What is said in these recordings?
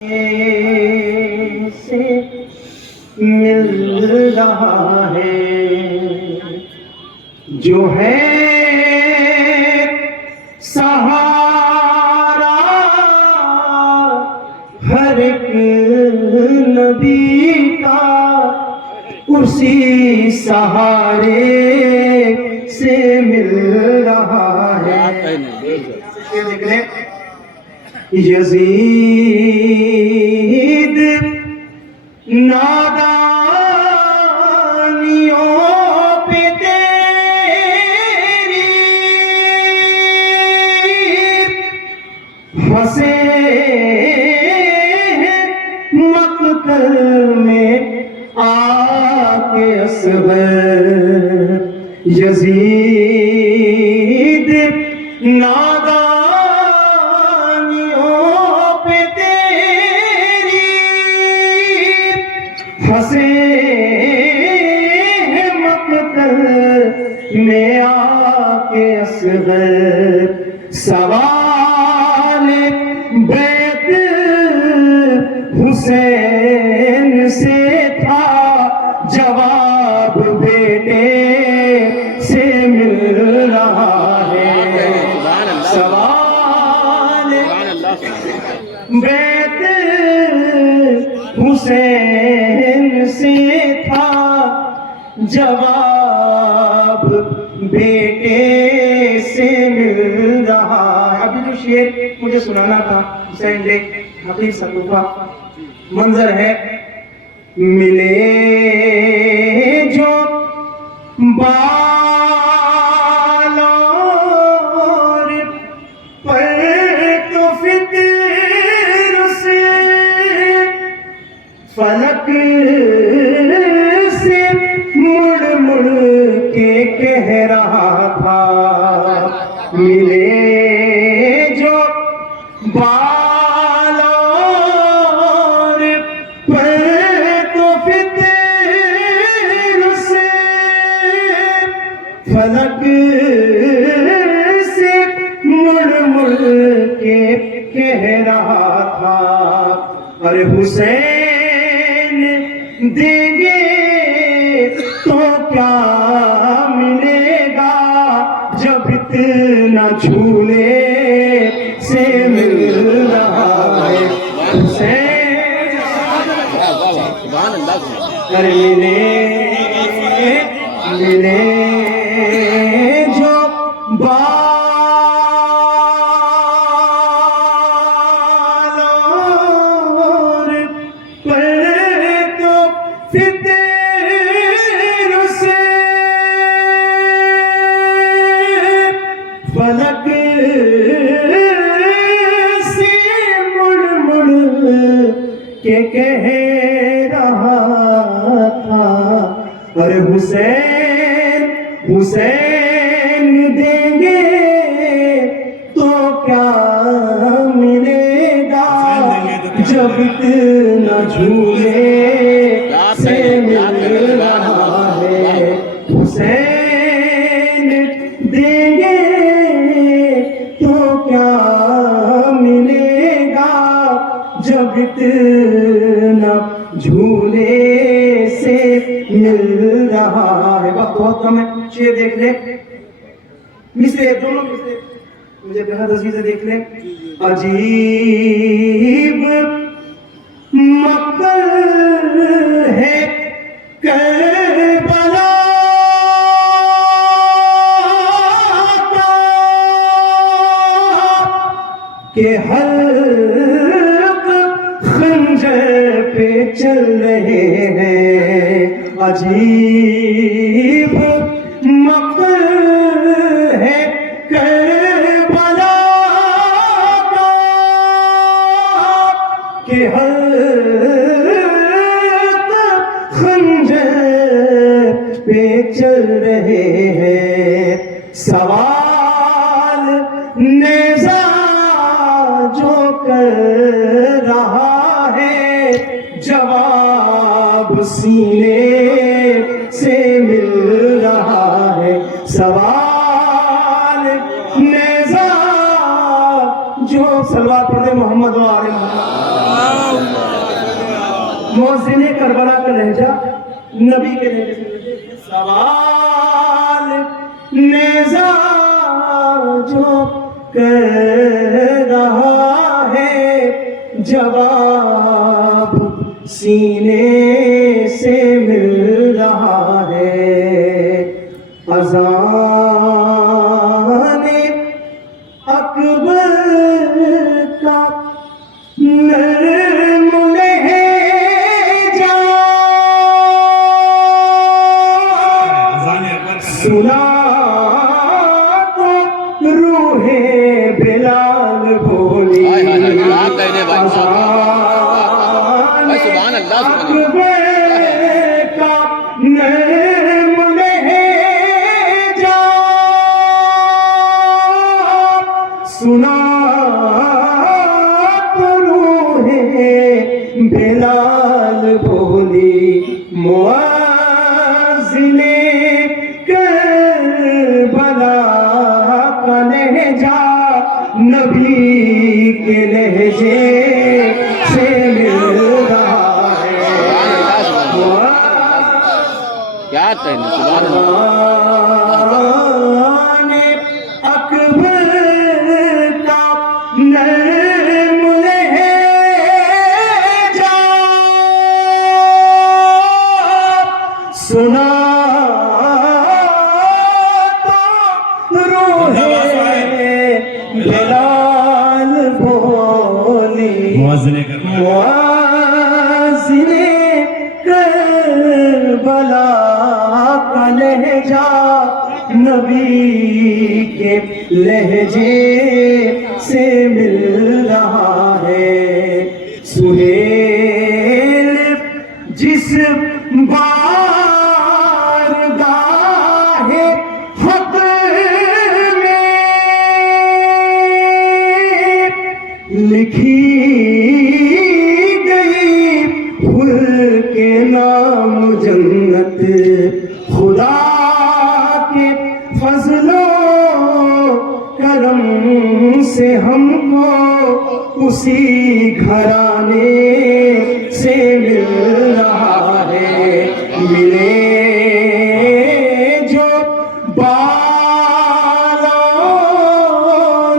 سے مل رہا ہے جو ہے سہارا ہر ایک نبی کا، اسی سہارے سے مل رہا ہے۔ دیکھ لیں، یزید نادانیوں پہ تیری پھنسے ہیں مقتل میں آ کے اصغر، یزید پھنسے ہیں مقتل میں آ کے اصغر، سوال بیت حسین سے تھا، جواب بیٹے سے مل رہا ہے۔ سوال بیت حسین سے تھا، جواب بیٹے سے مل رہا ہے۔ ابھی جو شعر مجھے سنانا تھا حسین ڈے حقیق سطوفہ منظر ہے، ملے جو بالور پر تو فطر سے فلک سے مڑ مڑ کے کہہ رہا تھا، ملے جو بالور پر تو فطر سے فلک سے مڑ مڑ کے کہہ رہا تھا، ارے حسین دیں گے تو کیا ملے گا جب اتنا جھولے سے مل رہا ہے۔ حسین ارے ملے جو بالور پر تو فطر سے فلک سے مڑ مڑ کے کہہ رہا تھا، ارے حسین دیں گے تو کیا ملے گا جب اتنا جھولے سے مل رہا ہے۔ حسین دیں گے تو کیا ملے گا جب اتنا جھولے سے مل رہا ہے۔ وقت بہت کم ہے، شعر دیکھ لیں، مصرے دونوں مصرے مجھے بہت عزیز ہے، دیکھ لیں۔ عجیب مقبر ہے کربلا کا کہ حلق خنجر پہ چل رہے ہیں، عجیب مقبر ہے کربلا کا کہ حلق خنجر پہ چل رہے ہیں، سوال نیزہ جو کر رہا ہے، جواب سینے سے مل رہا ہے۔ سوال نیزہ جو سلوات پڑھے محمد و آل محمد۔ مؤذن کربلا کا لہجہ نبی کے لہجے سے سوال نیزہ جو کر رہا ہے جواب سینے سے مل رہا ہے اذان اکبر کا نرم لہجہ سنا تو روح بلال بولی سبحان اللہ کا نرم لہجہ سنا تو روح بلال بولی مؤذن کربلا کا لہجہ نبی کے لہجے سے مل رہا ہے کیا کہنا سبحان اللہ اذان اکبر کا نرم لہجہ سنا تو روح بلال بولی مؤذن کربلا کا لہجہ نبی کے لہجے سے مل رہا ہے سہیل جس بارگاہ حق میں لکھی گئی پھول کے نام جنت خدا کے فضل و کرم سے ہم کو اسی گھرانے سے مل رہا ہے ملے جو بال اور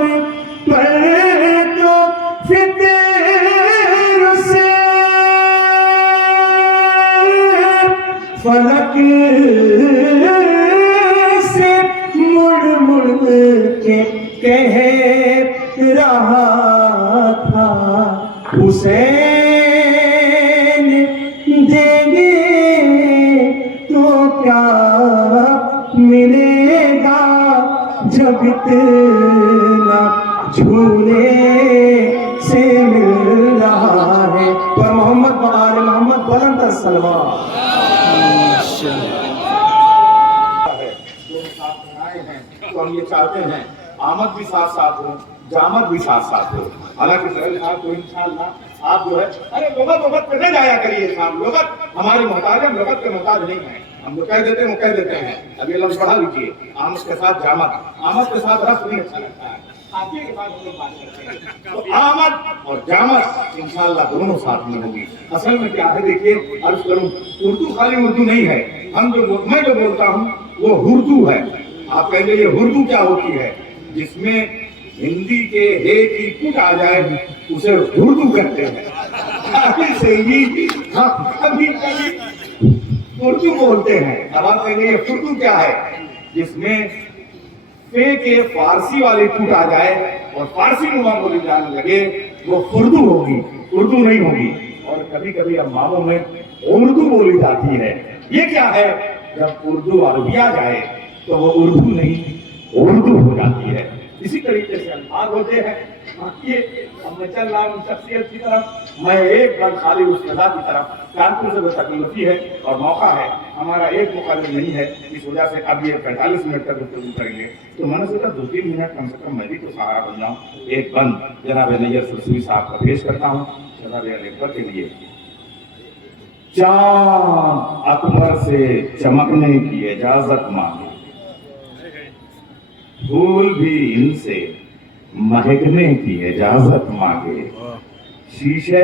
پر تو فطر سے فلک سے مڑ مڑ کے کہہ رہا تھا حسین دیں گے تو کیا ملے گا جب اتنا جھولے سے مل رہا ہے پر محمد بآل محمد بلند الصلوات تو ہم یہ چاہتے ہیں آمد بھی ساتھ ساتھ ہو جامد بھی ساتھ ساتھ ہو حالانکہ سہیل صاحب تو انشاءاللہ آپ جو ہے ارے لغت پہ نہ جایا کریے صاحب لغت ہمارے محتاج ہیں لغت کے محتاج نہیں ہیں ہم جو کہہ دیتے ہیں وہ کہہ دیتے ہیں اب یہ لفظ بڑھا لیجیے آمد کے ساتھ جامد آمد کے ساتھ رفع نہیں اچھا لگتا ہے آفیہ کے ساتھ ہم لوگ بات کرتے ہیں تو آمد اور جامد انشاءاللہ دونوں ساتھ میں ہوگی اصل میں کیا ہے دیکھیے عرض کروں اردو خالی اردو نہیں ہے میں جو بولتا ہوں وہ اردو ہے آپ کہیں گے یہ اردو کیا ہوتی ہے جس میں ہندی کے ہے کی کٹ آ جائے اسے اردو کہتے ہیں کبھی اردو بولتے ہیں اب آپ کہیں گے یہ اردو کیا ہے جس میں فے کے فارسی والی ٹوٹ آ جائے اور فارسی نما بولی جانے لگے وہ اردو ہوگی اردو نہیں ہوگی اور کبھی کبھی اماموں میں اردو بولی جاتی ہے یہ کیا ہے جب اردو عربی آ جائے تو وہ اردو نہیں اردو ہو جاتی ہے اسی طریقے سے الفاظ ہوتے ہیں اب میں چل رہا ہوں شخصیت کی طرف میں ایک بار خالی اس رضا کی طرف کانپور سے تکلیفی ہے اور موقع ہے ہمارا ایک مقابل نہیں ہے اس وجہ سے اب یہ 45 منٹ کا گفتگو کریں گے تو میں نے سوچا 2-3 منٹ کم سے کم میں بھی تو سہارا بن جاؤں ایک بند جناب نیت سرسوی صاحب کا پیش کرتا ہوں جناب اکبر کے لیے چاند اکبر سے چمکنے کی اجازت مانگی پھول بھی ان سے مہکنے کی اجازت مانگے شیشے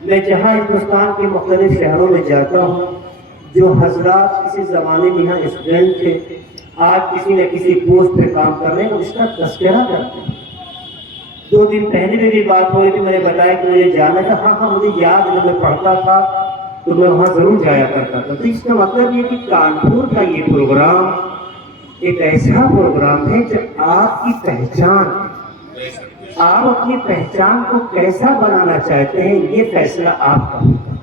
میں جہاں ہندوستان کے مختلف شہروں میں جاتا ہوں، جو حضرات کسی زمانے میں یہاں اسٹوڈنٹ تھے، آج کسی نہ کسی پوسٹ پہ کام کر رہے ہیں، اس کا تذکرہ کرتے ہیں۔ 2 دن پہلے میری بات ہو رہی تھی، میں نے بتایا کہ مجھے جانا تھا۔ ہاں مجھے یاد ہے، جب میں پڑھتا تھا تو میں وہاں ضرور جایا کرتا تھا۔ تو اس کا مطلب یہ کہ کانپور کا یہ پروگرام ایک ایسا پروگرام ہے جو آپ کی پہچان، آپ اپنی پہچان کو کیسا بنانا چاہتے ہیں، یہ فیصلہ آپ کا ہوگا۔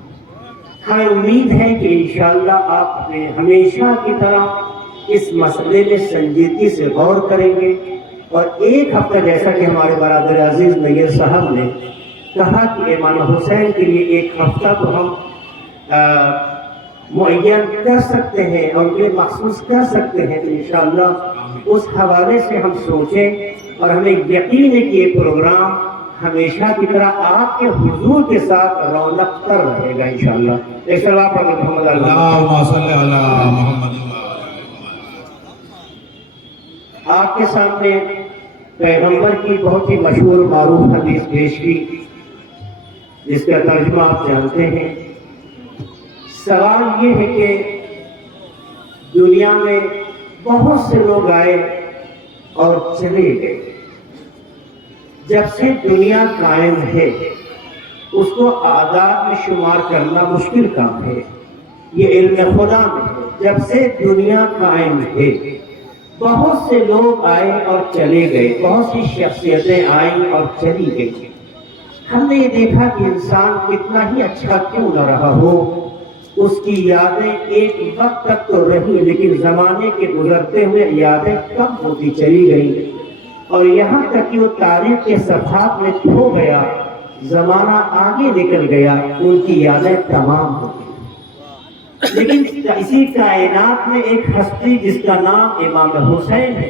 ہمیں امید ہے کہ انشاءاللہ آپ ہمیشہ کی طرح اس مسئلے میں سنجیدگی سے غور کریں گے، اور ایک ہفتہ جیسا کہ ہمارے برادر عزیز نیر صاحب نے کہا کہ امام حسین کے لیے ایک ہفتہ تو ہم معین کر سکتے ہیں اور یہ مخصوص کر سکتے ہیں، تو انشاءاللہ اس حوالے سے ہم سوچیں، اور ہمیں یقین ہے کہ یہ پروگرام ہمیشہ کی طرح آپ کے حضور کے ساتھ رونق کر رہے گا انشاءاللہ۔ ایک صلوات پڑھ لیں محمد اللہم صلی علی محمد۔ آپ کے سامنے پیغمبر کی بہت ہی مشہور معروف حدیث پیش کی، جس کا ترجمہ آپ جانتے ہیں۔ سوال یہ ہے کہ دنیا میں بہت سے لوگ آئے اور چلے گئے، جب سے دنیا قائم ہے اس کو اعداد میں شمار کرنا مشکل کام ہے، یہ علم خدا میں ہے۔ جب سے دنیا قائم ہے بہت سے لوگ آئے اور چلے گئے، بہت سی شخصیتیں آئیں اور چلی گئی۔ ہم نے یہ دیکھا کہ انسان کتنا ہی اچھا کیوں نہ رہا ہو، اس کی یادیں ایک وقت تک تو رہی، لیکن زمانے کے گزرتے ہوئے یادیں کم ہوتی چلی گئی، اور یہاں تک کہ وہ تاریخ کے صفحات میں کھو گیا، زمانہ آگے نکل گیا، ان کی یادیں تمام ہو گئی۔ لیکن اسی کائنات میں ایک ہستی جس کا نام امام حسین ہے،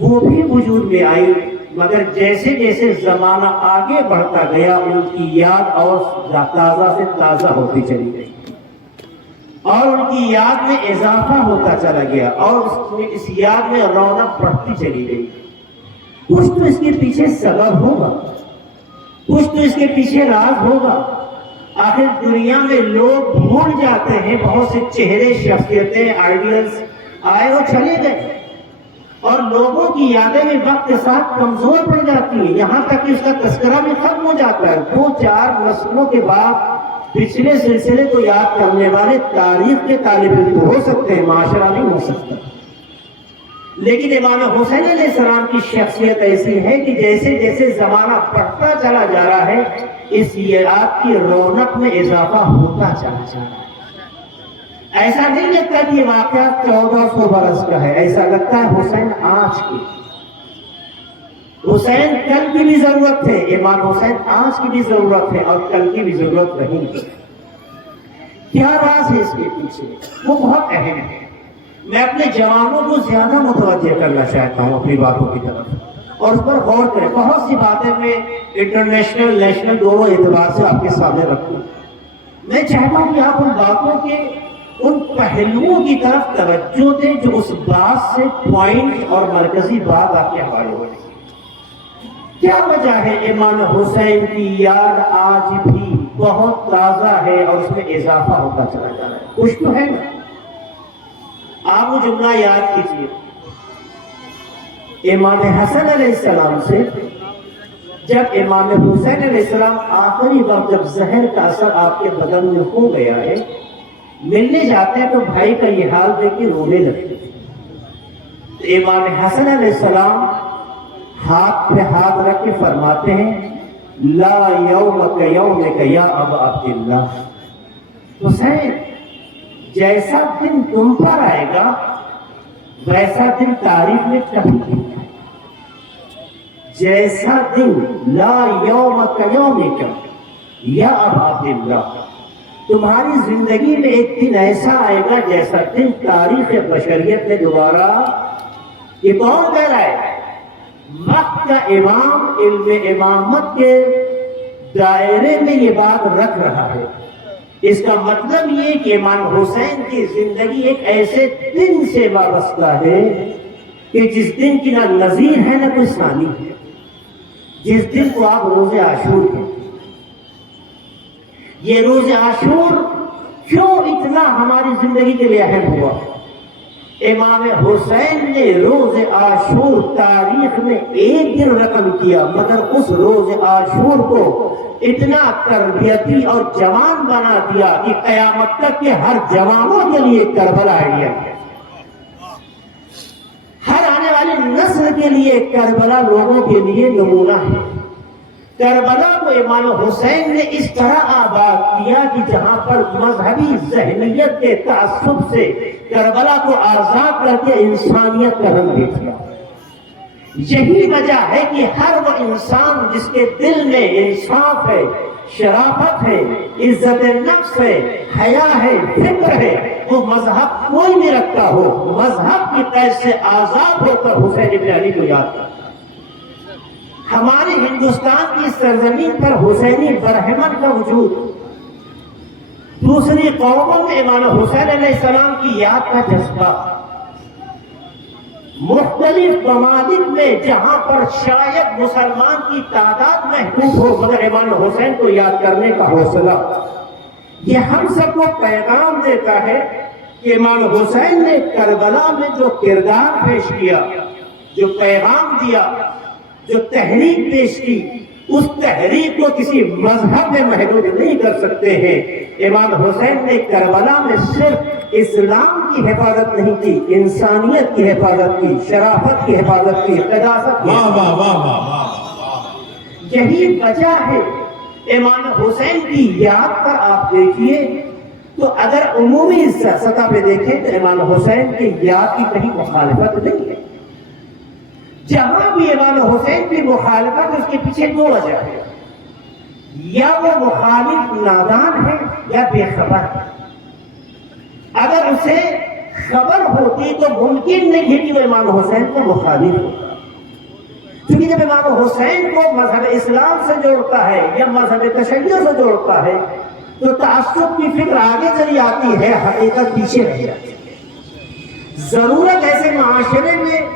وہ بھی وجود میں آئی، مگر جیسے جیسے زمانہ آگے بڑھتا گیا ان کی یاد اور تازہ سے تازہ ہوتی چلی گئی، اور ان کی یاد میں اضافہ ہوتا چلا گیا، اور اس یاد میں رونق بڑھتی چلی گئی۔ کچھ تو اس کے پیچھے سبب ہوگا، کچھ تو اس کے پیچھے راز ہوگا۔ آخر دنیا میں لوگ بھول جاتے ہیں، بہت سے چہرے، شخصیتیں، آئیڈیلز آئے اور چلے گئے، اور لوگوں کی یادیں بھی وقت کے ساتھ کمزور پڑ جاتی ہیں، یہاں تک کہ اس کا تذکرہ بھی ختم ہو جاتا ہے۔ 2-4 نسلوں کے بعد پچھلے سلسلے کو یاد کرنے والے تاریخ کے طالب علم ہو سکتے ہیں، معاشرہ نہیں ہو سکتا۔ لیکن امام حسین علیہ السلام کی شخصیت ایسی ہے کہ جیسے جیسے زمانہ بڑھتا چلا جا رہا ہے، اس یاد کی رونق میں اضافہ ہوتا چلا جا رہا ہے۔ ایسا نہیں لگتا کہ یہ واقعہ 1400 برس کا ہے، ایسا لگتا ہے حسین آج کی، حسین کل کی بھی ضرورت ہے، امام حسین آج کی بھی ضرورت ہے، اور کل کی بھی ضرورت نہیں ہے۔ کیا راز ہے اس کے پیچھے؟ وہ بہت اہم ہے۔ میں اپنے جوانوں کو زیادہ متوجہ کرنا چاہتا ہوں اپنی باتوں کی طرف، اور اس پر غور کریں۔ بہت سی باتیں میں انٹرنیشنل نیشنل دونوں اعتبار سے آپ کے سامنے رکھوں۔ میں چاہتا ہوں کہ آپ ان باتوں کے ان پہلوؤں کی طرف توجہ دیں جو اس بات سے پوائنٹ اور مرکزی بات آپ کے حوالے ہو رہی ہے۔ کیا وجہ ہے امام حسین کی یاد آج بھی بہت تازہ ہے اور اس میں اضافہ ہوتا چلا جا رہا ہے؟ کچھ تو ہے نا۔ آپ وہ جملہ یاد کیجئے، امام حسن علیہ السلام سے جب امام حسین علیہ السلام آخری وقت جب زہر کا اثر آپ کے بدن میں ہو گیا ہے، ملنے جاتے ہیں تو بھائی کا یہ حال دیکھ کے رونے لگتے ہیں۔ تو امام حسن علیہ السلام ہاتھ پہ ہاتھ رکھ کے فرماتے ہیں، لا یومک یومک یا ابا عبداللہ، حسین جیسا دن تم پر آئے گا ویسا دن تاریخ میں کبھی نہیں آئے گا۔ جیسا دن لا یومک یومک یا ابا عبداللہ، تمہاری زندگی میں ایک دن ایسا آئے گا جیسا دن تاریخ بشریت میں دوبارہ، یہ کون کہہ رہا ہے؟ وقت کا امام علم امامت کے دائرے میں یہ بات رکھ رہا ہے۔ اس کا مطلب یہ کہ امام حسین کی زندگی ایک ایسے دن سے وابستہ ہے کہ جس دن کی نہ نظیر ہے نہ کوئی ثانی ہے، جس دن کو آپ روز عاشور ہیں۔ یہ روز عاشور کیوں اتنا ہماری زندگی کے لیے اہم ہوا؟ امام حسین نے روز عاشور تاریخ میں ایک دن رقم کیا، مگر اس روز عاشور کو اتنا تربیتی اور جوان بنا دیا کہ قیامت تک کے ہر جوانوں کے لیے کربلا آئیڈیا ہے، ہر آنے والی نسل کے لیے کربلا لوگوں کے لیے نمونہ ہے۔ کربلا کو امام حسین نے اس طرح آباد کیا کہ جہاں پر مذہبی ذہنیت کے تعصب سے کربلا کو آزاد کر کے انسانیت کا رنگ دے دیا۔ یہی وجہ ہے کہ ہر وہ انسان جس کے دل میں انصاف ہے، شرافت ہے، عزت نفس ہے، حیا ہے، فکر ہے، وہ مذہب کوئی بھی رکھتا ہو، مذہب کی قید سے آزاد ہو کر حسین ابن علی کو یاد کرتا۔ ہمارے ہندوستان کی سرزمین پر حسینی برہمن کا وجود، دوسری قوموں میں امام حسین علیہ السلام کی یاد کا جذبہ، مختلف ممالک میں جہاں پر شاید مسلمان کی تعداد محدود ہو مگر امام حسین کو یاد کرنے کا حوصلہ، یہ ہم سب کو پیغام دیتا ہے کہ امام حسین نے کربلا میں جو کردار پیش کیا، جو پیغام دیا، جو تحریک پیش کی، اس تحریک کو کسی مذہب میں محدود نہیں کر سکتے ہیں۔ امام حسین نے کربلا میں صرف اسلام کی حفاظت نہیں کی، انسانیت کی حفاظت کی، شرافت کی حفاظت کی، قداست کی۔ واہ واہ واہ واہ واہ۔ یہی وجہ ہے امام حسین کی یاد پر آپ دیکھیے تو اگر عمومی سطح پہ دیکھیں تو امام حسین کی یاد کی کہیں مخالفت نہیں ہے۔ جہاں بھی امام حسین کی مخالفت اس کے پیچھے دو وجہ ہے، یا وہ مخالف نادان ہے یا بے خبر ہے۔ اگر اسے خبر ہوتی تو ممکن نہیں ہے کہ وہ امام حسین کو مخالف ہوتا، کیونکہ جب امام حسین کو مذہب اسلام سے جوڑتا ہے یا مذہب تشیع سے جوڑتا ہے تو تعصب کی فکر آگے چلی آتی ہے، حقیقت پیچھے رہ جاتی ہے۔ ضرورت ایسے معاشرے میں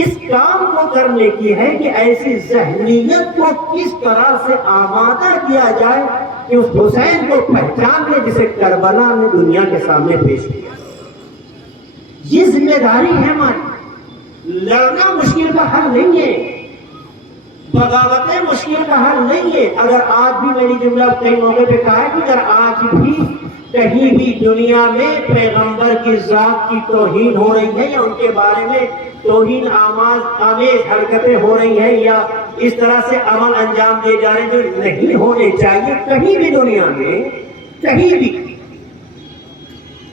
اس کام کو کرنے کی ہے کہ ایسی ذہنیت کو کس طرح سے آمادہ کیا جائے کہ اس حسین کو پہچان لے جسے کربلا نے دنیا کے سامنے پیش کیا۔ یہ ذمہ داری ہے ہماری۔ لڑنا مشکل کا حل نہیں ہے، بغاوتیں مشکل کا حل نہیں ہے۔ اگر آج بھی میری جملہ کئی موقع پہ کہا ہے کہ اگر آج بھی کہیں بھی دنیا میں پیغمبر کی ذات کی توہین ہو رہی ہے یا ان کے بارے میں توہین آمیز حرکتیں ہو رہی ہیں یا اس طرح سے عمل انجام دیے جا رہے ہیں جو نہیں ہونے چاہیے کہیں بھی دنیا میں، کہیں بھی،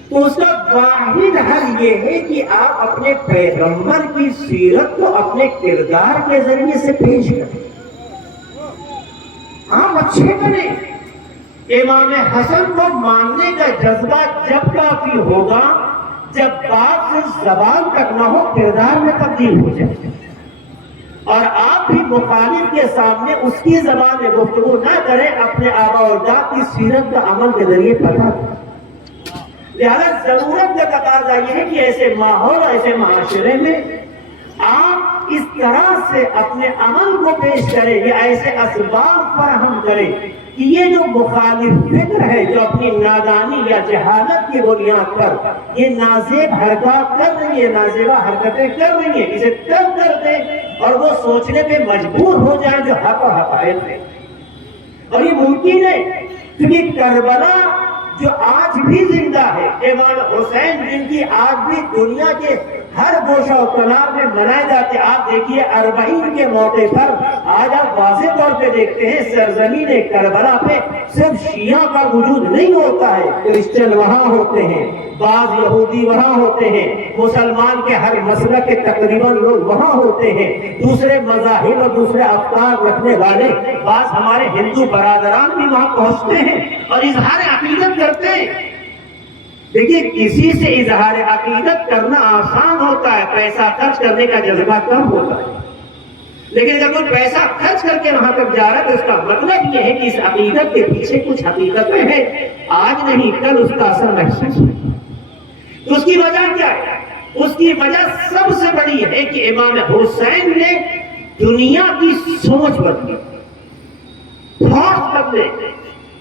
تو اس کا واحد حل یہ ہے کہ آپ اپنے پیغمبر کی سیرت کو اپنے کردار کے ذریعے سے پیش کریں، آپ اچھے کریں۔ امام حسن کو ماننے کا جذبہ جب کافی ہوگا جب بات سے زبان تک نہ ہو، کردار میں تبدیل ہو جائے، اور آپ بھی مخالف کے سامنے اس کی زبان میں گفتگو نہ کریں، اپنے آبا و اجداد کی سیرت کا عمل کے ذریعے پتہ۔ لہذا ضرورت کا تقاضا یہ ہے کہ ایسے ماحول، ایسے معاشرے میں آپ اس طرح سے اپنے عمل کو پیش کریں یا ایسے اسباب فراہم کریں کہ یہ جو مخالف فکر ہے جو اپنی نادانی یا جہالت کی بنیاد پر یہ نازیب حرکات کر رہی ہے، نازیبہ حرکتیں کر رہی ہیں، اسے تب کر دیں اور وہ سوچنے پہ مجبور ہو جائیں جو حق و حقائق ہے۔ اور یہ ممکن ہے کیونکہ کربلا جو آج بھی زندہ ہے، امام حسین جن کی آج بھی دنیا کے ہر گوشہ و کنار میں منائے جاتے ہیں۔ آپ دیکھیے 40 کے موقع پر آج آپ واضح طور پہ دیکھتے ہیں سرزمین کربلا پہ صرف شیعہ کا وجود نہیں ہوتا ہے، کرسچن وہاں ہوتے ہیں، بعض یہودی وہاں ہوتے ہیں، مسلمان کے ہر مسلک کے تقریباً لوگ وہاں ہوتے ہیں، دوسرے مذاہب اور دوسرے افکار رکھنے والے بعض ہمارے ہندو برادران بھی وہاں پہنچتے ہیں اور اظہار عقیدت کرتے ہیں۔ دیکھیے کسی سے اظہار عقیدت کرنا آسان ہوتا ہے، پیسہ خرچ کرنے کا جذبہ کم ہوتا ہے، لیکن جب کوئی پیسہ خرچ کر کے وہاں تک جا رہا ہے تو اس کا مطلب یہ ہے کہ اس عقیدت کے پیچھے کچھ حقیقتیں ہیں، آج نہیں کل اس کا اثر محسوس ہوتا ہے۔ تو اس کی وجہ کیا ہے؟ اس کی وجہ سب سے بڑی ہے کہ امام حسین نے دنیا کی سوچ بدلی، تھاٹ بدلے،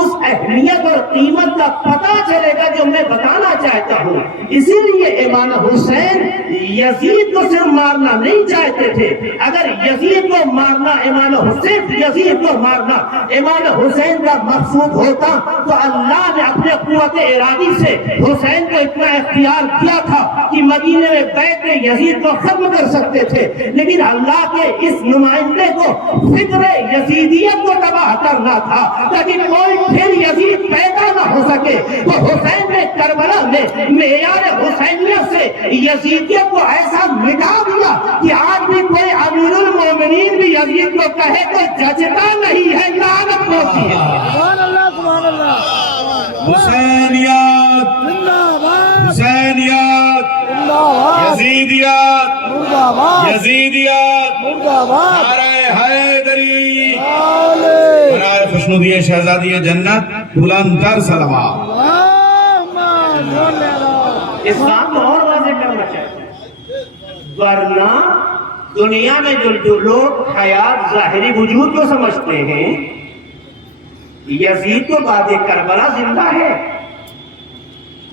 اس اہمیت اور قیمت کا پتہ چلے گا جو میں بتانا چاہتا ہوں. اسی لیے امام حسین یزید کو صرف مارنا نہیں چاہتے تھے. اگر یزید کو مارنا یزید کو مارنا امام حسین کا مقصود ہوتا تو اللہ نے اپنے قوت ارادی سے حسین کو اتنا اختیار دیا تھا کہ مدینے میں بیٹھ کے یزید کو ختم کر سکتے تھے. لیکن اللہ کے اس نمائندے کو فکر یزیدیت کو تباہ کرنا تھا تاکہ کوئی پھر یزید پیدا نہ ہو سکے. تو حسین نے کربلا میں معیار حسینیت سے یزیدیت کو ایسا مٹا دیا کہ آج بھی کوئی امیر المومنین بھی یزید کو کہے تو جچتا نہیں ہے، لعنت ہوتی ہے. سبحان اللہ سبحان اللہ. حسینیات حسینیات یزیدیات یزیدیات نعرہ حیدری برائے خوشنودی شہزادی جنت بلند تر صلوات. اس بات کو اور واضح کرنا چاہتے ہیں، ورنہ دنیا میں جو لوگ حیات ظاہری وجود کو سمجھتے ہیں، یزید تو بعد کربلا زندہ ہے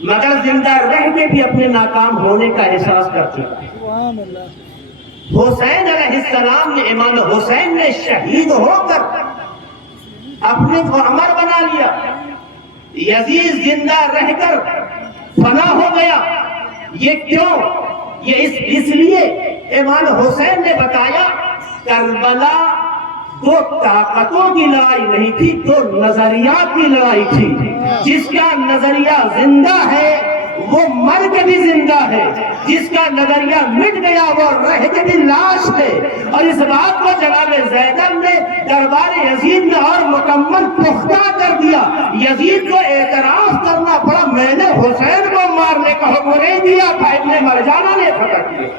مگر زندہ رہ کے بھی اپنے ناکام ہونے کا احساس کر چکا ہے. حسین علیہ السلام نے امام حسین نے شہید ہو کر اپنے کو امر بنا لیا. یزید زندہ رہ کر فنا ہو گیا. یہ کیوں؟ یہ اس لیے امام حسین نے بتایا کربلا دو طاقتوں کی لڑائی نہیں تھی، دو نظریات کی لڑائی تھی. جس کا نظریہ زندہ ہے وہ مر کے بھی زندہ ہے، جس کا نظریہ مٹ گیا وہ رہ کے بھی لاش ہے. اور اس بات کو جناب زیدب نے دربار یزید میں اور مکمل پختہ کر دیا. یزید کو اعتراف کرنا پڑا، میں نے حسین کو مارنے کا حکم نہیں دیا تھا، ابن مرجانہ نے فتح کیا.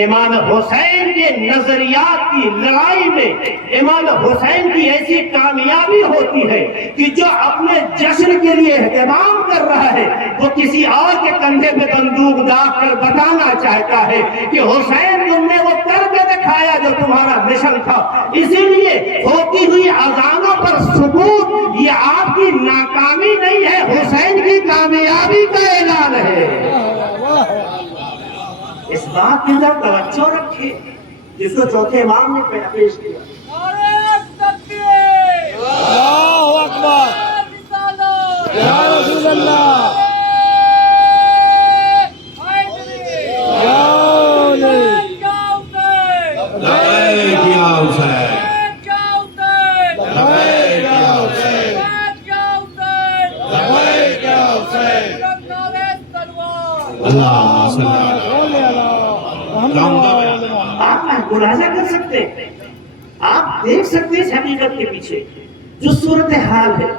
امام حسین کے نظریات کی لڑائی میں امام حسین کی ایسی کامیابی ہوتی ہے کہ جو اپنے جشن کے لیے اہتمام کر رہا ہے وہ کسی اور کے کندھے پہ بندوق داغ کر بتانا چاہتا ہے کہ حسین تم نے وہ کر کے دکھایا جو تمہارا مشن تھا. اسی لیے ہوتی ہوئی اذانوں پر سکوت یہ آپ کی ناکامی نہیں ہے، حسین کی کامیابی کا اعلان ہے. اس بات کی طرف توجہ رکھیے جس کو چوتھے امام نے پیش کیا. اللہ اکبر یا رسول اللہ لبیک یا حسین لبیک یا حسین لبیک یا حسین. اللہم صلی آپ ملاحظہ کر سکتے ہیں، آپ دیکھ سکتے ہیں اس حقیقت کے پیچھے جو صورتحال ہے.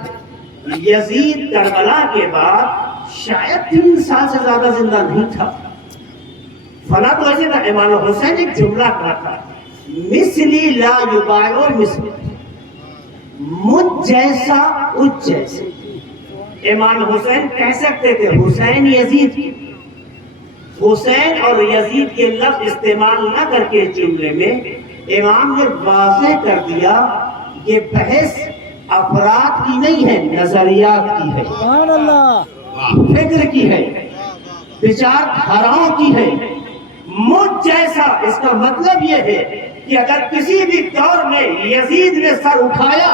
یزید کربلا کے بعد شاید 3 سال سے زیادہ زندہ نہیں تھا. فنا تو ایسے تھا، امام حسین ایک جملہ کہا تھا، مثلی لا یبایع مثلی، مجھ جیسا اس جیسے. امام حسین کہہ سکتے تھے حسین یزید کی، حسین اور یزید کے لفظ استعمال نہ کر کے جملے میں امام نے واضح کر دیا کہ بحث افراد کی نہیں ہے، نظریات کی ہے، سبحان اللہ فکر کی ہے، وچار دھاراؤں کی ہے. مجھ جیسا اس کا مطلب یہ ہے کہ اگر کسی بھی دور میں یزید نے سر اٹھایا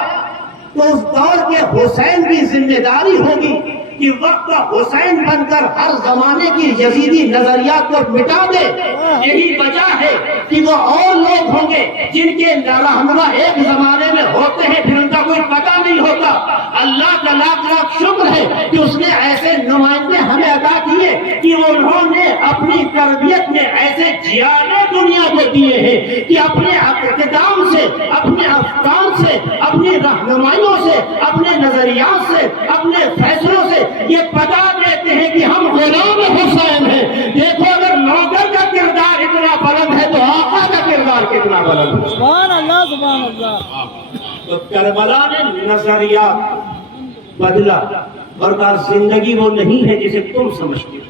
تو اس دور کے حسین کی ذمہ داری ہوگی کہ وقت کا حسین بن کر ہر زمانے کی یزیدی نظریات کو مٹا دے. یہی وجہ ہے کہ وہ اور لوگ ہوں گے جن کے رہنما ایک زمانے میں ہوتے ہیں پھر ان کا کوئی پتہ نہیں ہوتا. اللہ کا لاکھ لاکھ شکر ہے کہ اس نے ایسے نمائندے ہمیں عطا کیے کہ انہوں نے اپنی تربیت میں ایسے جیانے دنیا کو دیے ہیں کہ اپنے اقتدام سے، اپنے افکار سے، اپنی رہنمائیوں سے، اپنے نظریات سے، اپنے فیصلوں سے یہ پتا دیتے ہیں کہ ہم غلام حسین ہیں. دیکھو اگر نوکر کا کردار اتنا بلند ہے تو آقا کا کردار کتنا بلند ہے. سبحان اللہ سبحان اللہ. تو کربلا نے نظریات بدلا اور کہا زندگی وہ نہیں ہے جسے تم سمجھتے ہو.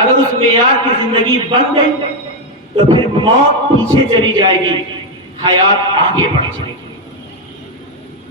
اگر اس معیار کی زندگی بن گئی تو پھر موت پیچھے چلی جائے گی، حیات آگے بڑھ جائے گی.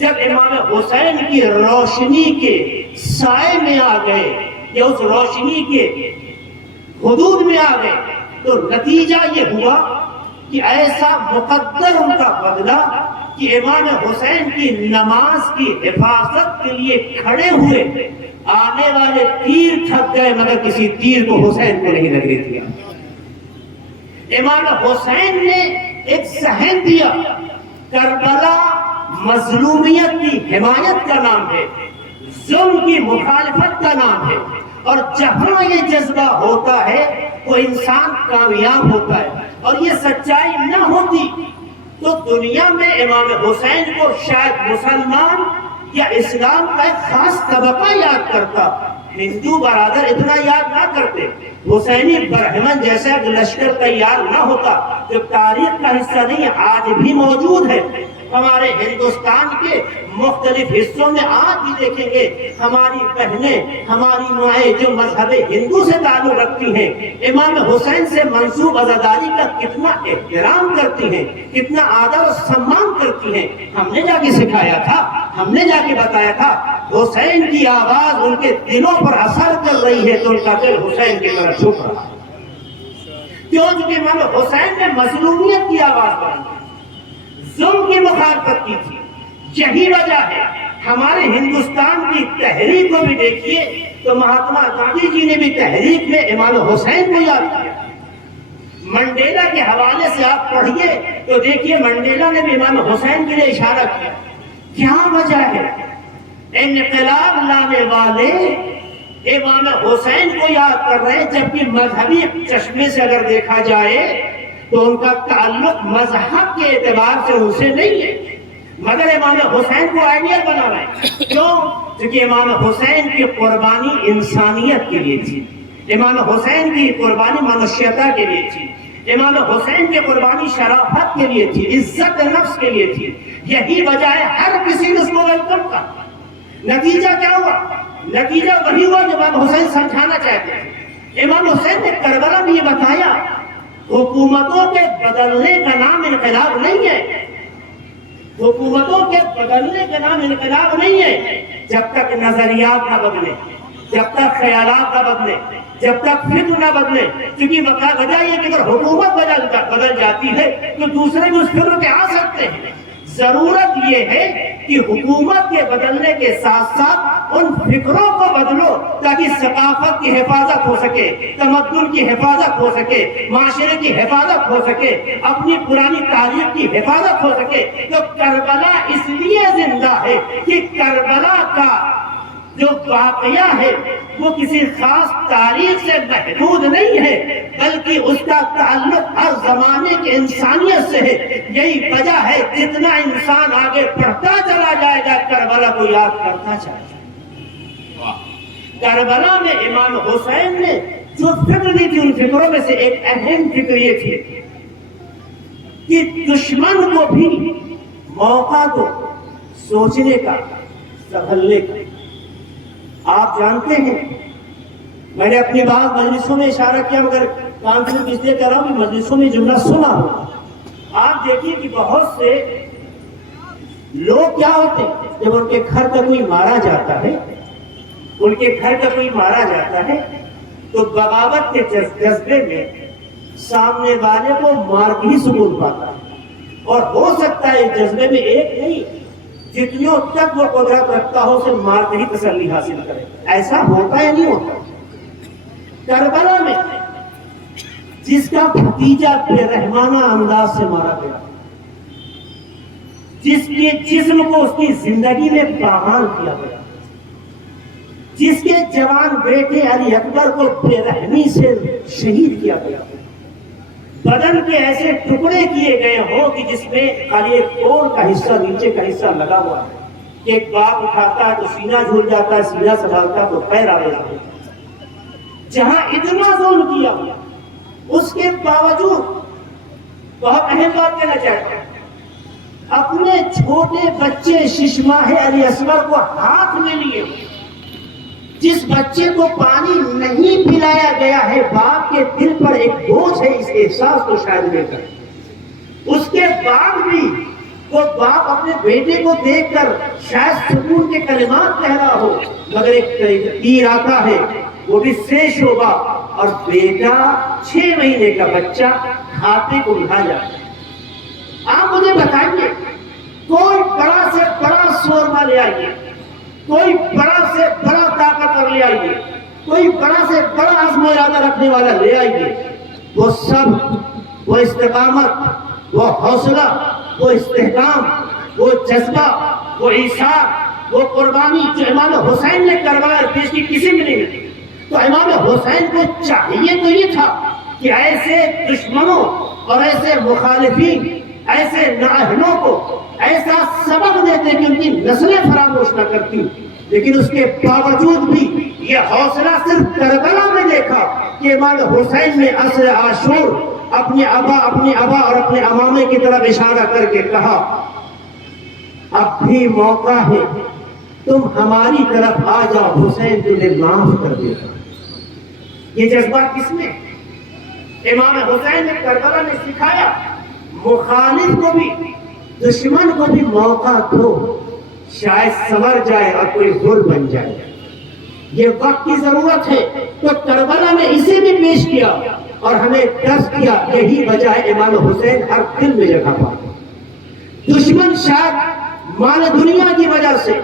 جب امام حسین کی روشنی کے سائے میں آ گئے یا اس روشنی کے حدود میں آ گئے تو نتیجہ یہ ہوا کہ ایسا مقدر ان کا بدلا کہ امام حسین کی نماز کی حفاظت کے لیے کھڑے ہوئے آنے والے تیر تھک گئے مگر کسی تیر کو حسین کو نہیں لگنے دیا۔ امام حسین نے ایک ذہن دیا، کربلا مظلومیت کی حمایت کا نام ہے، ظلم کی مخالفت کا نام ہے، اور جہاں یہ جذبہ ہوتا ہے وہ انسان کامیاب ہوتا ہے۔ اور یہ سچائی نہ ہوتی تو دنیا میں امام حسین کو شاید مسلمان یا اسلام کا ایک خاص طبقہ یاد کرتا، ہندو برادر اتنا یاد نہ کرتے، حسینی برہمن جیسا لشکر تیار نہ ہوتا جو تاریخ کا حصہ نہیں ہے، آج بھی موجود ہے۔ ہمارے ہندوستان کے مختلف حصوں میں آج بھی دیکھیں گے ہماری بہنیں، ہماری مائیں جو مذہب ہندو سے تعلق رکھتی ہیں، امام حسین سے منسوب عزاداری کا کتنا احترام کرتی ہیں، کتنا آدر و سمان کرتی ہیں۔ ہم نے جا کے سکھایا تھا، ہم نے جا کے بتایا تھا، حسین کی آواز ان کے دلوں پر اثر کر رہی ہے تو ان کا دل حسین کی طرف جھک رہا ہے۔ کیوں؟ کہ امام حسین نے مظلومیت کی آواز بلند، ظلم کی مخالفت کی تھی۔ یہی وجہ ہے ہمارے ہندوستان کی تحریک کو بھی دیکھیے تو مہاتما گاندھی جی نے بھی تحریک میں امام حسین کو یاد کیا۔ منڈیلا کے حوالے سے آپ پڑھیے تو دیکھیے منڈیلا نے بھی امام حسین کے لیے اشارہ کیا۔ کیا وجہ ہے؟ انقلاب لانے والے امام حسین کو یاد کر رہے ہیں، جبکہ مذہبی چشمے سے اگر دیکھا جائے تو ان کا تعلق مذہب کے اعتبار سے ان سے نہیں ہے، مگر امام حسین کو آئیڈیل بنا رہے ہیں۔ کیوں؟ کیونکہ امام حسین کی قربانی انسانیت کے لیے تھی، امام حسین کی قربانی منشیتا کے لیے تھی، امام حسین کی قربانی شرافت کے لیے تھی، عزت نفس کے لیے تھی۔ یہی وجہ ہے ہر کسی نے اس کو ویلکم کا۔ نتیجہ کیا ہوا؟ نتیجہ وہی ہوا جو امام حسین سمجھانا چاہتے ہیں۔ امام حسین نے کربلا میں یہ بتایا، حکومتوں کے بدلنے کا نام انقلاب نہیں ہے، حکومتوں کے بدلنے کا نام انقلاب نہیں ہے جب تک نظریات نہ بدلے، جب تک خیالات نہ بدلے، جب تک فکر نہ بدلے۔ کیونکہ وجہ یہ کہ اگر حکومت بدل جاتی ہے تو دوسرے بھی اس فکر پہ آ سکتے ہیں۔ ضرورت یہ ہے کہ حکومت کے بدلنے کے ساتھ ساتھ ان فکروں کو بدلو تاکہ ثقافت کی حفاظت ہو سکے، تمدن کی حفاظت ہو سکے، معاشرے کی حفاظت ہو سکے، اپنی پرانی تاریخ کی حفاظت ہو سکے۔ تو کربلا اس لیے زندہ ہے کہ کربلا کا جو واقعہ ہے وہ کسی خاص تاریخ سے محدود نہیں ہے، بلکہ اس کا تعلق ہر زمانے کے انسانیت سے ہے۔ یہی وجہ ہے جتنا انسان آگے بڑھتا چلا جائے گا کربلا کو یاد کرتا چلا جائے گا۔ کربلا میں امام حسین نے جو فکر دی تھی ان فکروں میں سے ایک اہم فکر یہ تھی کہ دشمن کو بھی موقع دو سوچنے کا، سنبھلنے کا۔ آپ جانتے ہیں میں نے اپنی بات مجلسوں میں اشارہ کیا، مگر کانفرنس اس لیے کر رہا ہوں کہ مجلسوں میں جملہ سنا ہو۔ آپ دیکھیے کہ بہت سے لوگ کیا ہوتے ہیں جب ان کے گھر کا کوئی مارا جاتا ہے، ان کے گھر کا کوئی مارا جاتا ہے تو بغاوت کے جذبے میں سامنے والے کو مار کے ہی سکون پاتا ہے، اور ہو سکتا ہے اس جذبے میں ایک نہیں جتنوں تک وہ قدرت رکھتا ہو اسے مار کے ہی تسلی حاصل کرے۔ ایسا ہوتا یا نہیں ہوتا؟ کربلا میں جس کا بھتیجا بے رحمانہ انداز سے مارا گیا، جس کے جسم کو اس کی زندگی میں پامال کیا گیا، جس کے جوان بیٹے علی اکبر کو بے رحمی سے شہید کیا گیا، بدن کے ایسے ٹکڑے کیے گئے ہوں کہ جس میں خالی ایک پور کا حصہ، نیچے کا حصہ لگا ہوا ہے کہ ایک باپ اٹھاتا ہے تو سینہ جھول جاتا ہے، سینہ سنبھالتا تو پیر آویز ہوتا ہے۔ جہاں اتنا ظلم کیا ہوا اس کے باوجود بہت اہم بات کہنا چاہتا ہوں، اپنے چھوٹے بچے ششماہ علی اصغر کو ہاتھ میں لیے، جس بچے کو پانی نہیں پلایا گیا ہے، باپ کے دل پر ایک بوجھ ہے اس احساس کو شاید لے کر، اس کے بعد بھی وہ باپ اپنے بیٹے کو دیکھ کر شاید سکون کے کلمات کہہ رہا ہو، مگر ایک تیر آتا ہے، وہ بھی سیش ہوگا، اور بیٹا 6 مہینے کا بچہ کھاتے کو اٹھا جاتا ہے۔ آپ مجھے بتائیے، کوئی بڑا سے بڑا سورما لے آئیے، کوئی بڑا سے بڑا طاقتور لے آئیے، کوئی بڑا سے بڑا عزم و ارادہ رکھنے والا لے آئیے، وہ سب وہ استقامت، وہ حوصلہ، وہ استحکام، وہ جذبہ، وہ عیثار، وہ قربانی جو امام حسین نے کربلا پیش کی کسی میں نہیں ملی۔ تو امام حسین کو چاہیے تو یہ تھا کہ ایسے دشمنوں اور ایسے مخالفین، ایسے نااہلوں کو ایسا سبق دیتے کہ ان کی نسلیں فراموش نہ کرتی، لیکن اس کے باوجود بھی یہ حوصلہ صرف کربلا میں دیکھا کہ امام حسین نے عصر عاشور اپنے ابا اور اپنے امامے کی طرف اشارہ کر کے کہا، اب بھی موقع ہے، تم ہماری طرف آ جاؤ، حسین تمہیں معاف کر دے گا۔ یہ جذبہ کس نے؟ امام حسین نے کربلا میں سکھایا، مخالف کو بھی، دشمن کو بھی موقع دو، شاید سنور جائے اور کوئی غل بن جائے۔ یہ وقت کی ضرورت ہے، تو کربلا میں اسے بھی پیش کیا اور ہمیں درس کیا۔ یہی وجہ ہے امام حسین ہر دل میں جگہ پاتے۔ دشمن شاید مال دنیا کی وجہ سے،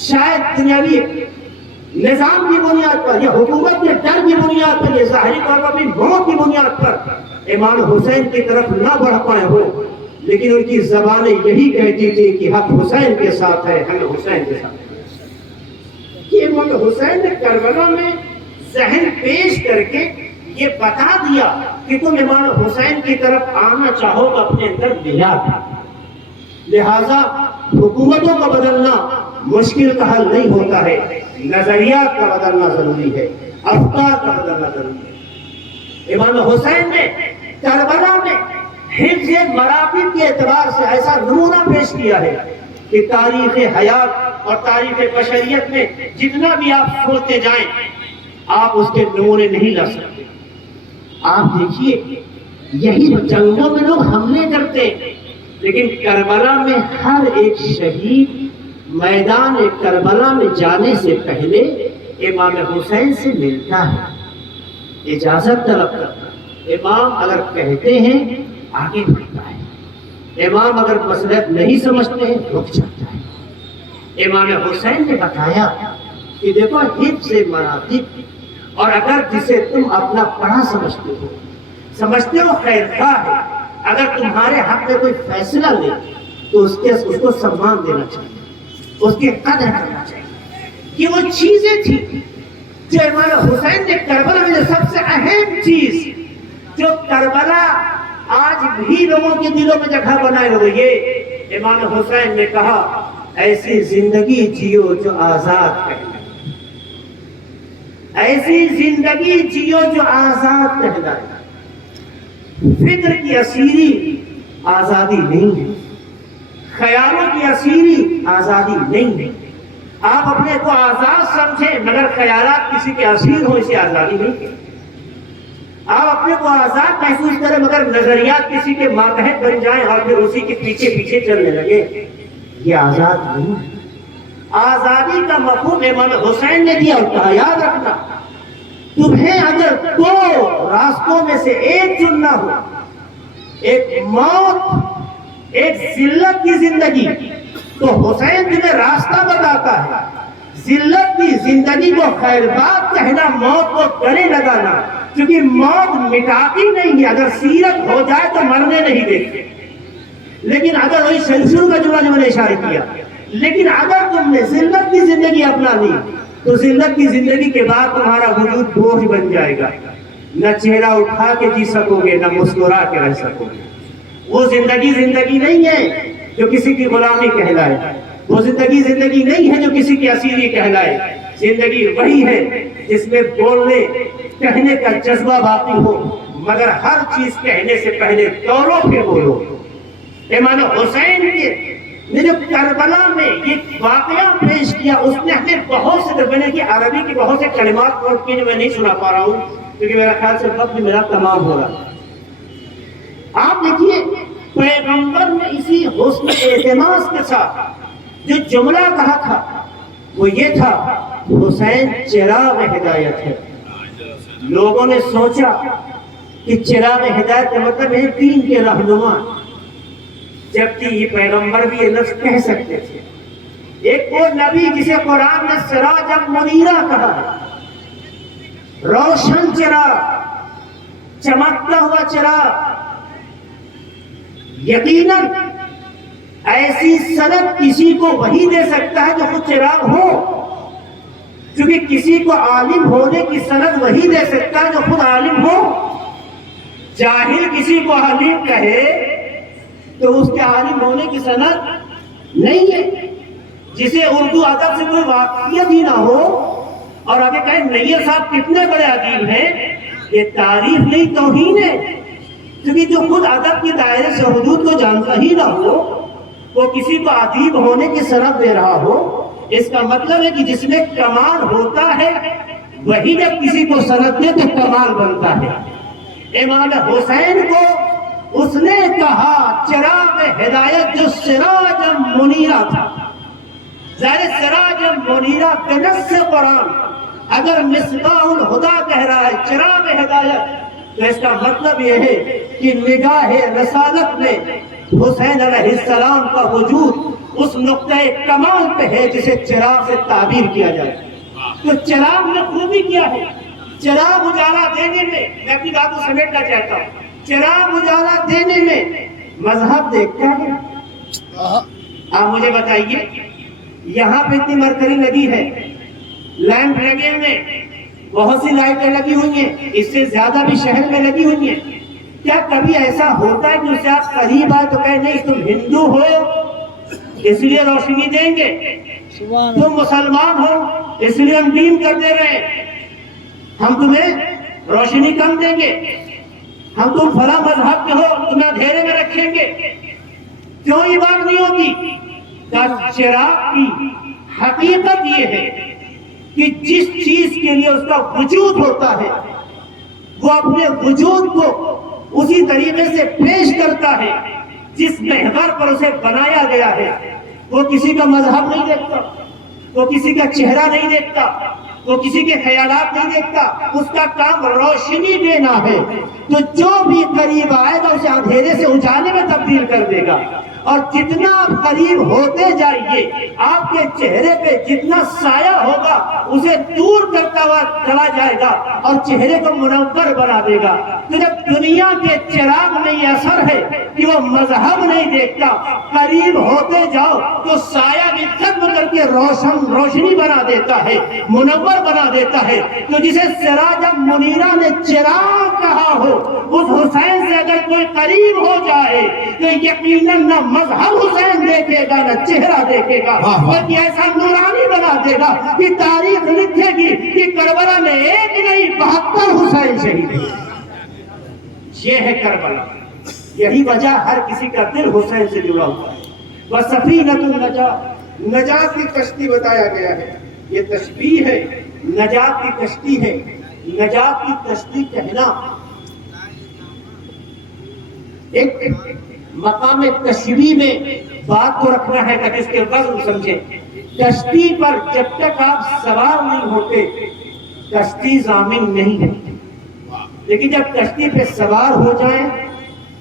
شاید دنیاوی نظام کی بنیاد پر یا حکومت کے ڈر کی بنیاد پر یا ظاہری طور پر بھی موت کی بنیاد پر امام حسین کی طرف نہ بڑھ پائے ہو، لیکن ان کی زبانیں یہی کہتی تھی کہ حق حسین کے ساتھ ہے، ہم حسین کے ساتھ ہے۔ کہ امام حسین نے کربلا میں ذہن پیش کر کے یہ بتا دیا کہ تم امام حسین کی طرف آنا چاہو تو اپنے اندر میعاد ہے۔ لہذا حکومتوں کا بدلنا مشکل کا حل نہیں ہوتا ہے، نظریات کا بدلنا ضروری ہے، افکار کا بدلنا ضروری ہے۔ امام حسین نے کربلا میں حفظ مراتب کے اعتبار سے ایسا نمونہ پیش کیا ہے کہ تاریخ حیات اور تاریخ بشریت میں جتنا بھی آپ سوچتے جائیں، آپ اس کے نمونے نہیں لا سکتے۔ آپ دیکھیے، یہی جنگوں میں لوگ حملے کرتے، لیکن کربلا میں ہر ایک شہید میدان کربلا میں جانے سے پہلے امام حسین سے ملتا ہے، اجازت طلب کرتا ہے۔ امام اگر کہتے ہیں آگے بڑھتا ہے، امام اگر مصلحت نہیں سمجھتے ہیں رک جاتا ہے۔ امام حسین نے بتایا کہ دیکھو حفظ مراتب، اور اگر جسے تم اپنا پڑھا سمجھتے ہو خیر خواہ ہے، اگر تمہارے حق میں کوئی فیصلہ لے تو اس کو سمان دینا چاہیے، اس کی قدر کرنا چاہیے۔ یہ وہ چیزیں تھیں جو امام حسین نے کربلا میں، سب سے اہم چیز جو کربلا آج بھی لوگوں کے دلوں میں جگہ بنائے ہوئے، یہ امام حسین نے کہا، ایسی زندگی جیو جو آزاد کہلائے، ایسی زندگی جیو جو آزاد کہلائے۔ فکر کی اسیری آزادی نہیں ہے، خیالوں کی اسیری آزادی نہیں ہے۔ آپ اپنے کو آزاد سمجھیں مگر خیالات کسی کے اسیر ہو، اسے آزادی نہیں ہے۔ آپ اپنے کو آزاد محسوس کریں مگر نظریات کسی کے ماتحت بن جائیں اور پھر اسی کے پیچھے پیچھے چلنے لگے، یہ آزاد نہیں ہے۔ آزادی کا مفہوم امام حسین نے دیا اور کہا، یاد رکھنا، تمہیں اگر 2 راستوں میں سے ایک چننا ہو، ایک موت، ایک ذلت کی زندگی، تو حسین تمہیں راستہ بتاتا ہے۔ ذلت کی زندگی کو خیر بات کہنا، موت کو گلے لگانا، کیونکہ موت مٹاتی نہیں ہے، اگر سیرت ہو جائے تو مرنے نہیں دیتے۔ لیکن اگر وہی شروع کا جملہ جو میں نے اشارہ کیا، لیکن اگر تم نے ذلت کی زندگی اپنا لی تو ذلت کی زندگی کے بعد تمہارا وجود بوجھ بن جائے گا، نہ چہرہ اٹھا کے جی سکو گے، نہ مسکرا کے رہ سکو گے۔ وہ زندگی نہیں ہے جو کسی کی غلامی کہلائے، وہ زندگی نہیں ہے جو کسی کی اسیری کہلائے۔ زندگی وہی ہے جس میں بولنے کہنے کا جذبہ باقی ہو، مگر ہر چیز کہنے سے پہلے توڑو پھر بولو۔ امام حسین نے جو کربلا میں یہ واقعہ پیش کیا، اس نے ہمیں بہت سے دربنے کی عربی کی بہت سے کلمات نوٹ کیے جو میں نہیں سنا پا رہا ہوں کیونکہ میرا خیال سے وقت میرا تمام ہو رہا ہے۔ آپ دیکھیے پیغمبر نے اسی حسن اعتماد کے ساتھ جو جملہ کہا تھا وہ یہ تھا، حسین چراغ ہدایت ہے۔ لوگوں نے سوچا کہ چراغ ہدایت کا مطلب ہے دین کے رہنما، جبکہ یہ پیغمبر بھی یہ لفظ کہہ سکتے تھے۔ ایک وہ نبی جسے قرآن نے سراجا منیرہ کہا ہے، روشن چراغ، چمکتا ہوا چراغ۔ یقیناً ایسی سند کسی کو وہی دے سکتا ہے جو خود چراغ ہو، کیونکہ کسی کو عالم ہونے کی سند وہی دے سکتا ہے جو خود عالم ہو۔ جاہل کسی کو عالم کہے تو اس کے عالم ہونے کی سند نہیں ہے۔ جسے اردو ادب سے کوئی واقفیت ہی نہ ہو اور آگے کہے نیر صاحب کتنے بڑے ادیب ہیں، یہ تعریف نہیں توہین ہے، کیونکہ جو خود ادب کے دائرے سے حدود کو جانتا ہی نہ ہو وہ کسی کو ادیب ہونے کی سند دے رہا ہو، اس کا مطلب ہے کہ جس میں کمال ہوتا ہے وہی جب کسی کو سند دے تو کمال بنتا ہے۔ امام حسین کو اس نے کہا چراغ ہدایت جو سراج منیرہ تھا۔ ظاہر سراج منیرہ بنص قرآن اگر مصباح الہدیٰ کہہ رہا ہے چراغ ہدایت، تو اس کا مطلب یہ ہے کہ نگاہ رسالت میں حسین علیہ السلام کا وجود اس نقطۂ کمال پہ ہے جسے چراغ سے تعبیر کیا جائے۔ تو چراغ نے خوبی کیا ہے، چراغ اجالا دینے میں، میں اپنی بات کو سمیٹنا چاہتا ہوں، چراغ اجالا دینے میں مذہب دیکھتا ہے۔ آپ مجھے بتائیے، یہاں پہ اتنی مرکری لگی ہے، لیمپ لگے ہوئے، بہت سی لائٹیں لگی ہوئی ہیں، اس سے زیادہ بھی شہر میں لگی ہوئی ہیں، کیا کبھی ایسا ہوتا ہے کہ اس سے آپ قریب آئے تو کہیں نہیں تم ہندو ہو اس لیے روشنی دیں گے، تم مسلمان ہو اس لیے ہم دین کر دے رہے ہیں، ہم تمہیں روشنی کم دیں گے، ہم تم فلاں مذہب کے ہو تمہیں اندھیرے میں رکھیں گے؟ کیوں یہ بات نہیں ہوتی؟ چراغ کی حقیقت یہ ہے کہ جس چیز کے لیے اس کا وجود ہوتا ہے وہ اپنے وجود کو اسی طریقے سے پیش کرتا ہے جس محور پر اسے بنایا گیا ہے۔ وہ کسی کا مذہب نہیں دیکھتا، وہ کسی کا چہرہ نہیں دیکھتا، وہ کسی کے خیالات نہیں دیکھتا، اس کا کام روشنی دینا ہے۔ تو جو بھی قریب آئے گا اسے اندھیرے سے اجالے میں تبدیل کر دے گا، اور جتنا آپ قریب ہوتے جائیے آپ کے چہرے پہ جتنا سایہ ہوگا اسے دور کرتا ہوا چلا جائے گا اور چہرے کو منور بنا دے گا۔ تو جب دنیا کے چراغ میں یہ اثر ہے کہ وہ مذہب نہیں دیکھتا، قریب ہوتے جاؤ تو سایہ بھی ختم کر کے روشنی بنا دیتا ہے، منور بنا دیتا ہے۔ تو جسے سراج منیرہ نے چراغ کہا ہو، اس حسین سے اگر کوئی قریب ہو جائے تو یقیناً نہ مذہب حسین دیکھے گا نہ چہرہ دیکھے گا، بلکہ ایسا نورانی بنا دے گا کہ تاریخ لکھے گی کہ کربلا میں ایک نہیں 72 حسین شہید ہیں۔ یہ ہے کربلا، یہی وجہ ہر کسی کا دل حسین سے جڑا ہوا ہے۔ وَسَفِينَةُ النَّجَاةِ، نجات کی کشتی بتایا گیا ہے، یہ تشبیہ ہے، نجات کی کشتی ہے۔ نجات کی کشتی کہنا ایک مقام تشریح میں بات کو رکھنا ہے تاکہ اس کے وزن سمجھیں۔ کشتی پر جب تک آپ سوار نہیں ہوتے کشتی ضامن نہیں ہے، لیکن جب کشتی پہ سوار ہو جائیں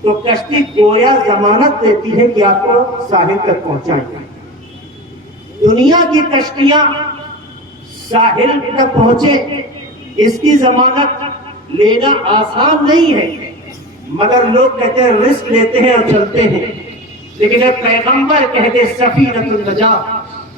تو کشتی گویا ضمانت دیتی ہے کہ آپ کو ساحل تک پہنچائیں گے۔ دنیا کی کشتیاں ساحل تک پہنچے اس کی ضمانت لینا آسان نہیں ہے، مگر لوگ کہتے ہیں رسک لیتے ہیں اور چلتے ہیں، لیکن جب پیغمبر کہتے سفینۃ النجات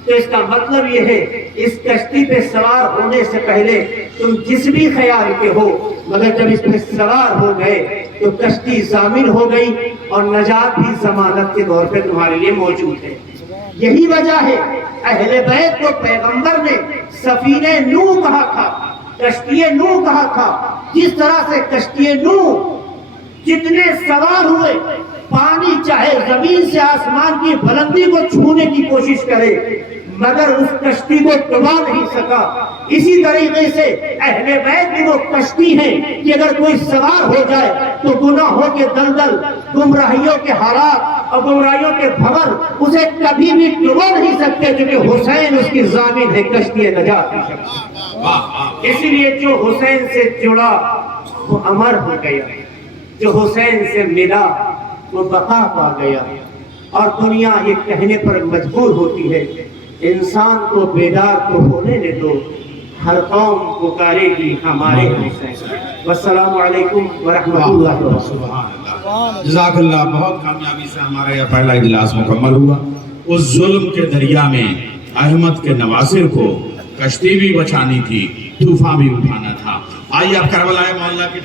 تو اس کا مطلب یہ ہے اس کشتی پہ سوار ہونے سے پہلے تم جس بھی خیال کے ہو، مگر جب اس پہ سوار ہو گئے تو کشتی ضامن ہو گئی اور نجات بھی ضمانت کے طور پہ تمہارے لیے موجود ہے۔ یہی وجہ ہے اہل بیت کو پیغمبر نے سفینہ نوح کہا تھا، کشتی نوح کہا تھا۔ جس طرح سے کشتی نوح جتنے سوار ہوئے پانی چاہے زمین سے آسمان کی بلندی کو چھونے کی کوشش کرے مگر اس کشتی کو ڈبا نہیں سکا. اسی طریقے سے اہل بیت بھی وہ کشتی ہیں کہ اگر کوئی سوار ہو جائے تو گناہوں کے دلدل، گمراہیوں کے حالات اور گمراہیوں کے بھور اسے کبھی بھی ڈبا نہیں سکتے، کیونکہ حسین اس کی ضامن ہے کشتی نجات کی شکل. اسی لیے جو حسین سے جڑا وہ امر ہو گیا، جو حسین سے ملا وہ بقا پا گیا. اور دنیا یہ کہنے پر مجبور ہوتی ہے انسان کو بیدار تو ہونے دے دو، ہر قوم پکارے گی ہمارے حسین. والسلام علیکم ورحمۃ اللہ وبرکاتہ. سبحان اللہ. جزاک اللہ. بہت کامیابی سے ہمارا یہ پہلا اجلاس مکمل ہوا. اس ظلم کے دریا میں احمد کے نواصر کو کشتی بھی بچانی تھی، طوفان بھی اٹھانا تھا. آئیے اب کربلا محلہ کی